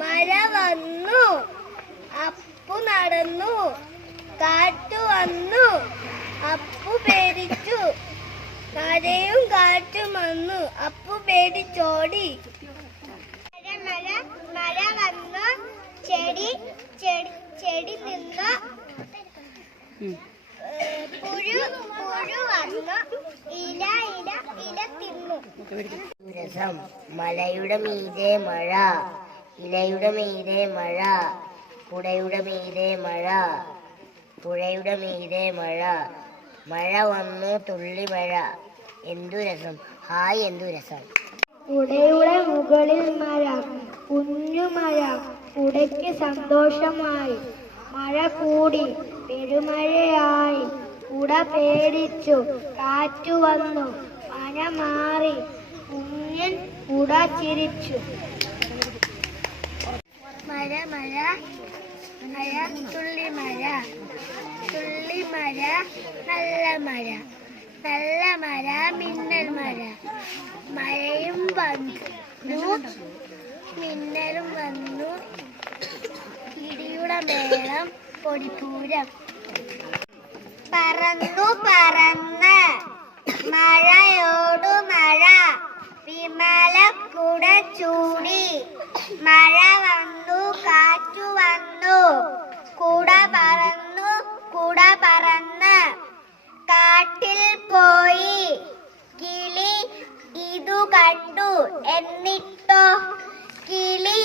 മഴ വന്നു, അപ്പു നടന്നു. കാറ്റു വന്നു, അപ്പു പേടിച്ചു. മഴയും കാറ്റും വന്നു, അപ്പു പേടിച്ചോടി. മഴ വന്നു, ചെടി നിന്നു. പുഴു വന്നു, ഇല തിന്നു. രസം. മലയുടെ മീതെ മഴ, ഇലയുടെ മീതെ മഴ, കുടയുടെ മീതെ മഴ, പുഴയുടെ മീതെ മഴ. മഴ വന്നു തുള്ളി മഴ. എന്തു രസം, ഹായ് എന്തു രസം. കുടയുടെ മുകളിൽ മഴ, കുഞ്ഞു മഴ. കുടയ്ക്ക് സന്തോഷമായി. മഴ കൂടി, പെരുമഴയായി. കുട പേടിച്ചു, കാറ്റു വന്നു. മഴ മാറി, കുഞ്ഞൻ കുട ചിരിച്ചു. മഴ മഴ മഴ, തുള്ളി മഴ. തുള്ളി മഴ, നല്ല മഴ. നല്ല മഴ, മിന്നൽ മഴ. മഴയും വന്നു, മിന്നലും വന്നു. ഇടിയുടെ മേളം, പൊടിപ്പൂരം. പറന്നു പറന്ന് മഴയോടു മഴ, വിമല കുട ചൂടി. മഴ വന്നു, കാറ്റു വന്നു. കുട പറന്ന് കാട്ടിൽ പോയി. കിളി ഇതു കണ്ടു, എന്നിട്ടോ കിളി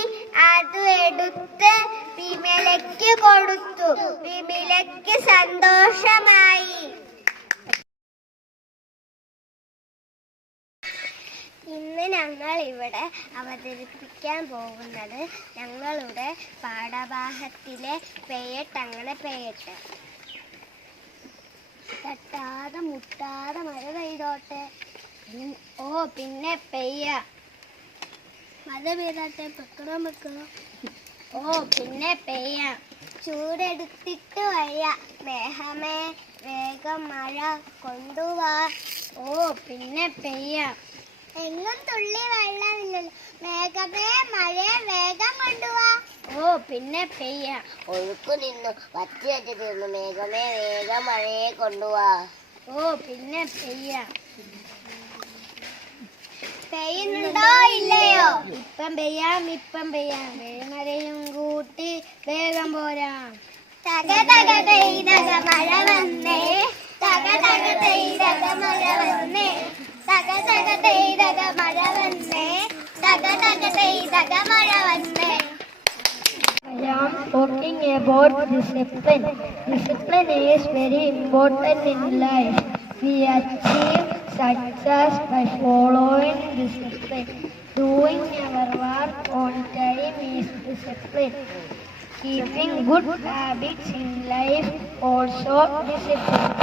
അത് എടുത്ത് വിമലയ്ക്ക് കൊടുത്തു. വിമലയ്ക്ക് സന്തോഷമായി. ഇന്ന് ഞങ്ങൾ ഇവിടെ അവതരിപ്പിക്കാൻ പോകുന്നത് ഞങ്ങളുടെ പാഠഭാഗത്തിലെ പെയ്യട്ട്. അങ്ങനെ പെയ്യട്ട്. തട്ടാതെ മുട്ടാതെ മഴ പെയ്തോട്ടെ. ഓ പിന്നെ പെയ്യ. മഴ പെയ്താട്ടെ, വെക്കണം. ഓ പിന്നെ പെയ്യ. ചൂടെടുത്തിട്ട് വയ്യ, മേഘമേ വേഗം മഴ കൊണ്ടുവാ. ഓ പിന്നെ പെയ്യ. എങ്ങും തുള്ളി വെള്ളമില്ലല്ലോ, മേഘമേ മഴയെ വേഗം കൊണ്ടുവാ. ഓ പിന്നെ പെയ്യ. ഒഴുക്കു നിന്നു, വറ്റി തീർന്നു. മേഘമേ വേഗം മഴയെ കൊണ്ടുവാ. ഓ പിന്നെ പെയ്യ. പെയ്യുന്നുണ്ടോ ഇല്ലയോ? ഇപ്പം പെയ്യാം. വേമരയും കൂട്ടി വേഗം പോരാം. തക തക തൈതക മഴ വന്നേ, തക തക തൈതക മഴ വന്നേ. തക തക തൈതക മഴ വന്നേ, തക തക തൈതക മഴ വന്നേ. I am talking about discipline. Discipline is very important in life. We achieve success by following discipline. Doing our work on time is discipline. Keeping good habits in life also discipline.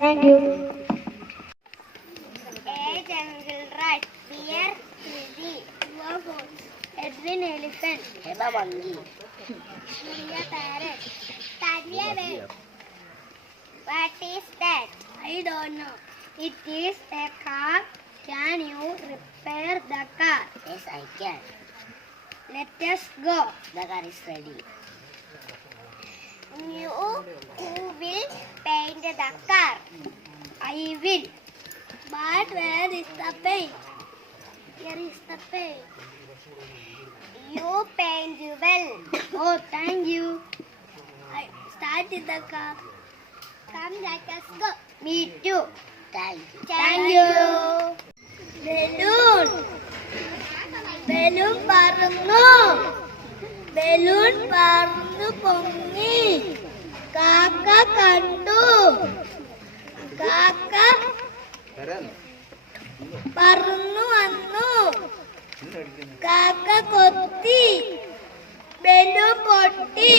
Thank you. A jungle rat, deer lady, Edwin elephant, Hema monkey, Maria parrot, Tanya whale. What is that? I don't know. It is a car. Can you repair the car? yes I can. Let us go. The car is ready. Who will paint the car? I will. But where is the paint? Here is the paint. You paint well. Oh, thank you. I started the car. Come, let us go. Me too. Thank you. Thank you. Balloon. Balloon പറന്നു. Balloon പറന്നു പൊങ്ങി. കാക്ക കണ്ടു. കാക്ക പറന്നു വന്നു. കാക്ക കൊത്തി. ബലൂൺ പൊട്ടി.